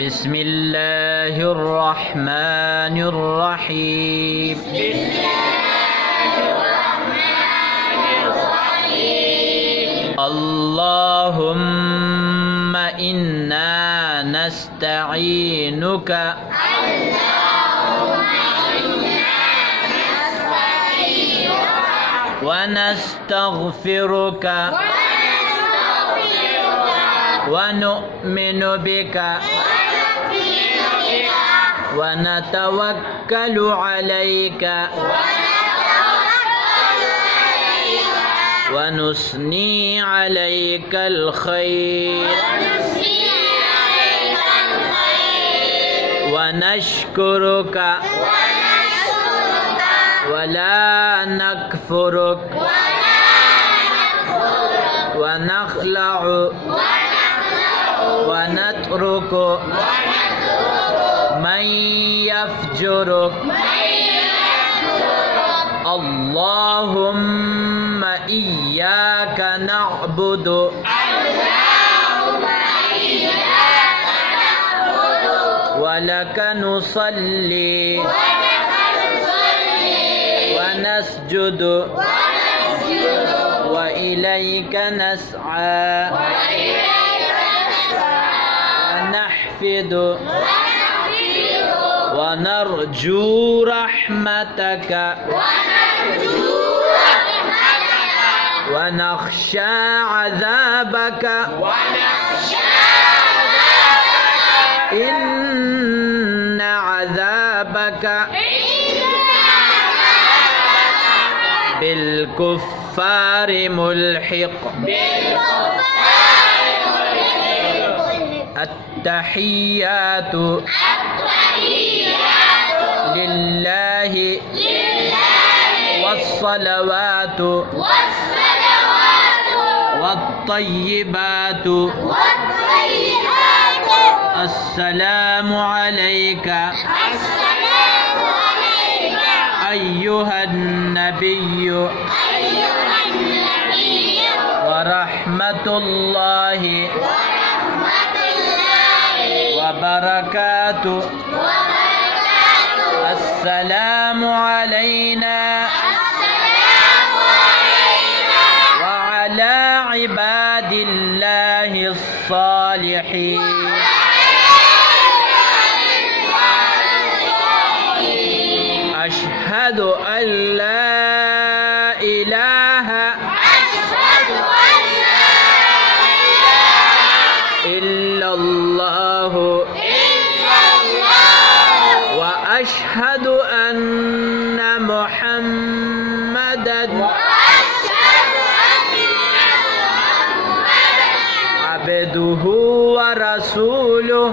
بسم الله الرحمن الرحيم. اللهم إنا نستعينك ونستغفرك ونؤمن بك ونتوكل عليك ونثني عليك الخير ونشكرك ولا نكفرك ونخلع ونترك من يفجرك. اللهم إياك نعبد ولك نصلي ونسجد وإليك نسعى ونحفد ونرجو رحمتك ونخشى عذابك إن عذابك بالكفار ملحق. التحيات لله والصلوات والطيبات السلام عليك أيها النبي ورحمة الله وبركاته. السلام علينا وعلى عباد الله الصالحين. أشهد أن لا إله إلا الله وأشهد أن محمدًا عبده ورسوله